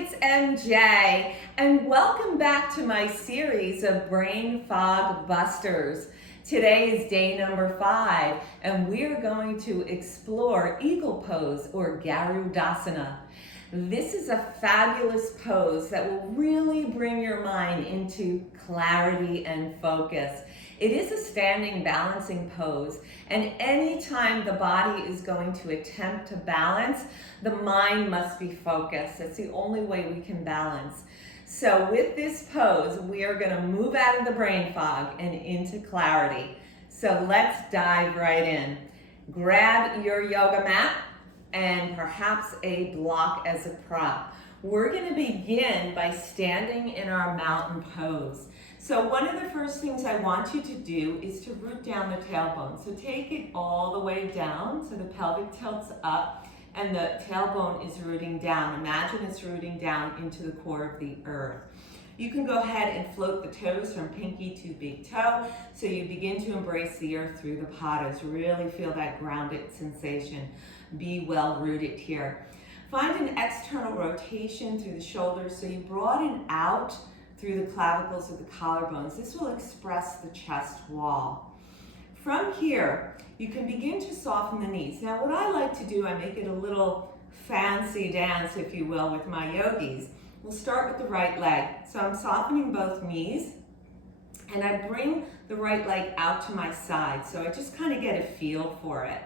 it's MJ, and welcome back to my series of Brain Fog Busters. Today is day number 5, and we're going to explore Eagle Pose or Garudasana. This is a fabulous pose that will really bring your mind into clarity and focus. It is a standing balancing pose, and anytime the body is going to attempt to balance, the mind must be focused. That's the only way we can balance. So with this pose, we are going to move out of the brain fog and into clarity. So let's dive right in. Grab your yoga mat and perhaps a block as a prop. We're going to begin by standing in our mountain pose. So one of the first things I want you to do is to root down the tailbone. So take it all the way down so the pelvic tilts up and the tailbone is rooting down. Imagine it's rooting down into the core of the earth. You can go ahead and float the toes from pinky to big toe so you begin to embrace the earth through the padas. Really feel that grounded sensation. Be well rooted here. Find an external rotation through the shoulders so you broaden out through the clavicles of the collarbones. This will express the chest wall. From here, you can begin to soften the knees. Now, what I like to do, I make it a little fancy dance, if you will, with my yogis. We'll start with the right leg. So I'm softening both knees, and I bring the right leg out to my side. So I just kind of get a feel for it.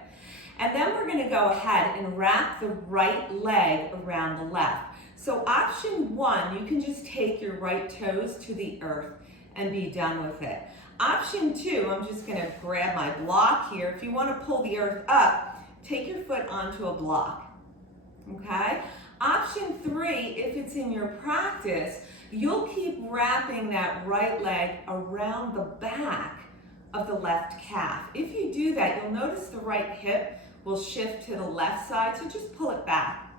And then we're going to go ahead and wrap the right leg around the left. So option 1, you can just take your right toes to the earth and be done with it. Option 2, I'm just going to grab my block here. If you want to pull the earth up, take your foot onto a block. Okay? Option 3, if it's in your practice, you'll keep wrapping that right leg around the back of the left calf. If you do that, you'll notice the right hip will shift to the left side, so just pull it back.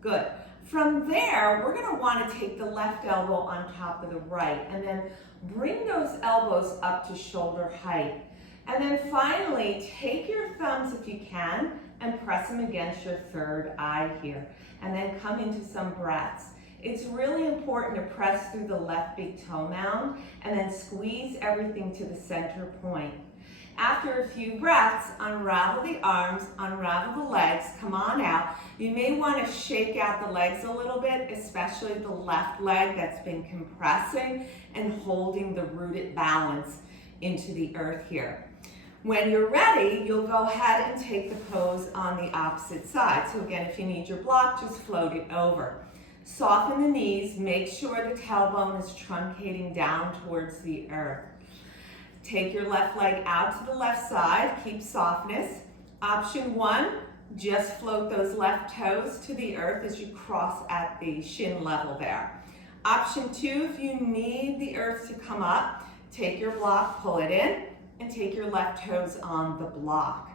Good. From there, we're going to want to take the left elbow on top of the right and then bring those elbows up to shoulder height. And then finally, take your thumbs if you can and press them against your third eye here. And then come into some breaths. It's really important to press through the left big toe mound and then squeeze everything to the center point. After a few breaths, unravel the arms, unravel the legs, come on out. You may want to shake out the legs a little bit, especially the left leg that's been compressing and holding the rooted balance into the earth here. When you're ready, you'll go ahead and take the pose on the opposite side. So again, if you need your block, just float it over. Soften the knees, make sure the tailbone is truncating down towards the earth. Take your left leg out to the left side, keep softness. Option 1, just float those left toes to the earth as you cross at the shin level there. Option 2, if you need the earth to come up, take your block, pull it in, and take your left toes on the block.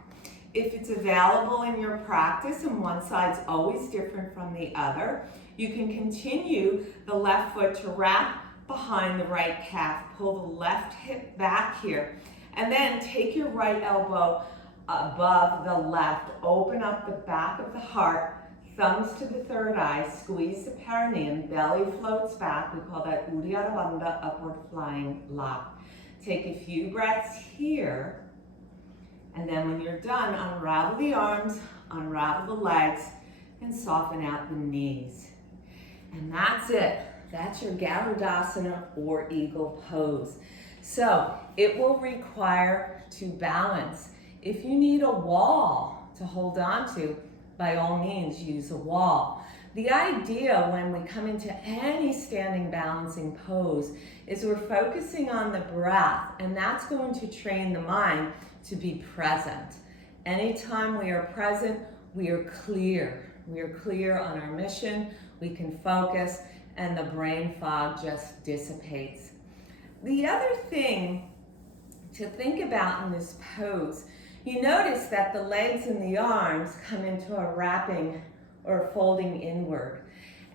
If it's available in your practice and one side's always different from the other, you can continue the left foot to wrap behind the right calf. Pull the left hip back here. And then take your right elbow above the left. Open up the back of the heart. Thumbs to the third eye. Squeeze the perineum. Belly floats back. We call that Uddiyana Bandha, upward flying lock. Take a few breaths here. And then when you're done, unravel the arms, unravel the legs, and soften out the knees. And that's it. That's your Garudasana or Eagle Pose. So it will require to balance. If you need a wall to hold on to, by all means use a wall. The idea when we come into any standing balancing pose is we're focusing on the breath, and that's going to train the mind to be present. Anytime we are present, we are clear. We are clear on our mission, we can focus, and the brain fog just dissipates. The other thing to think about in this pose, you notice that the legs and the arms come into a wrapping or folding inward.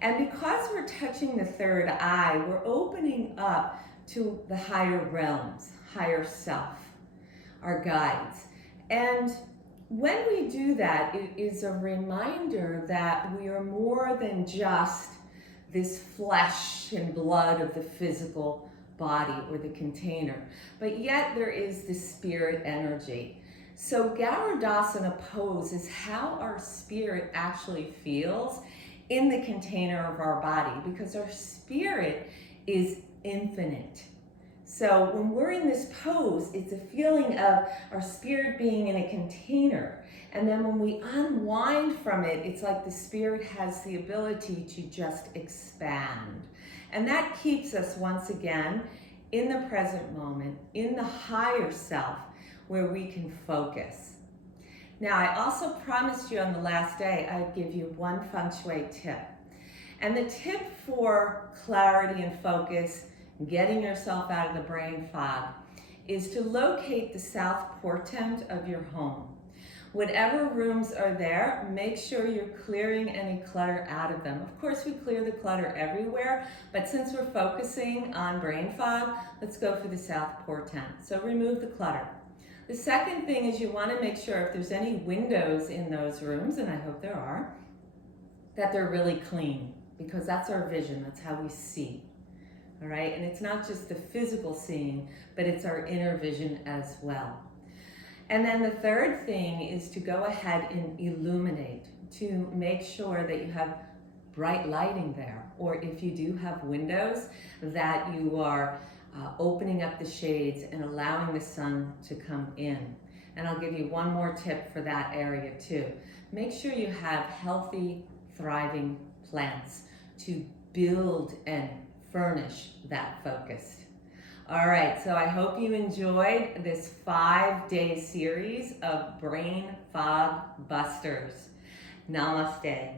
And because we're touching the third eye, we're opening up to the higher realms, higher self, our guides. And when we do that, it is a reminder that we are more than just this flesh and blood of the physical body or the container, but yet there is the spirit energy. So Garudasana pose is how our spirit actually feels in the container of our body, because our spirit is infinite. So when we're in this pose, it's a feeling of our spirit being in a container. And then when we unwind from it, it's like the spirit has the ability to just expand. And that keeps us once again in the present moment, in the higher self, where we can focus. Now, I also promised you on the last day I'd give you one feng shui tip. And the tip for clarity and focus, getting yourself out of the brain fog, is to locate the south portent of your home. Whatever rooms are there, make sure you're clearing any clutter out of them. Of course, we clear the clutter everywhere, but since we're focusing on brain fog, let's go for the south portent. So remove the clutter. The second thing is you want to make sure if there's any windows in those rooms, and I hope there are, that they're really clean, because that's our vision, that's how we see. All right, and it's not just the physical seeing, but it's our inner vision as well. And then the third thing is to go ahead and illuminate, to make sure that you have bright lighting there, or if you do have windows, that you are opening up the shades and allowing the sun to come in. And I'll give you one more tip for that area too. Make sure you have healthy, thriving plants to build and furnish that focus. All right, so I hope you enjoyed this 5-day series of Brain Fog Busters. Namaste.